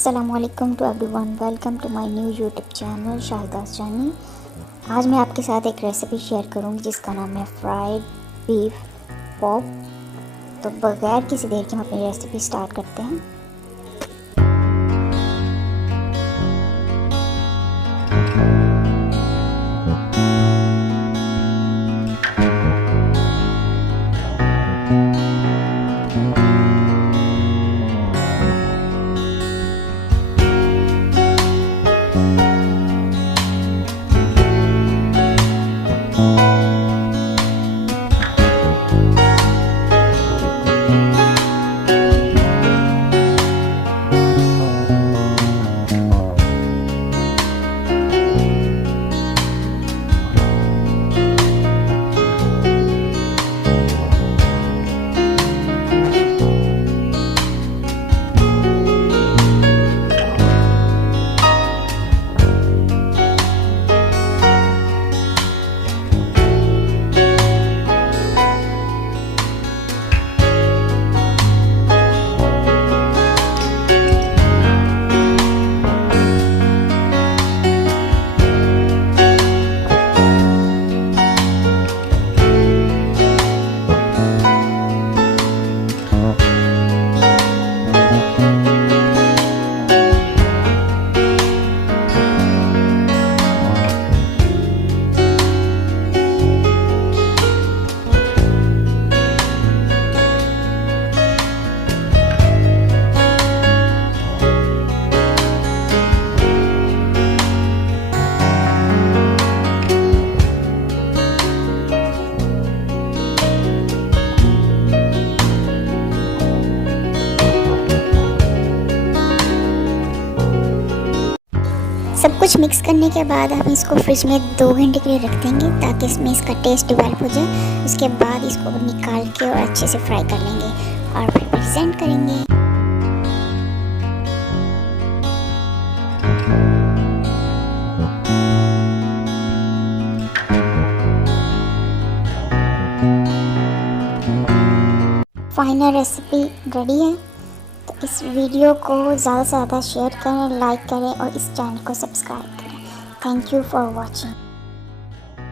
अस्सलामुअलैकुम to everyone, welcome to my new YouTube channel Shahida's Jani. आज मैं आपके साथ एक रेसिपी शेयर करूंगी जिसका नाम है फ्राइड बीफ पॉप। तो बगैर किसी देर के हम अपनी रेसिपी स्टार्ट करते हैं। सब कुछ मिक्स करने के बाद हम इसको फ्रिज में 2 घंटे के लिए रख देंगे ताकि इसमें इसका टेस्ट डेवलप हो जाए। उसके बाद इसको निकाल के और अच्छे से फ्राई कर लेंगे और फिर प्रेजेंट करेंगे। फाइनल रेसिपी रेडी है। तो इस वीडियो को ज़्यादा से ज़्यादा शेयर करें, लाइक करें और इस चैनल को सब्सक्राइब करें। Thank you for watching.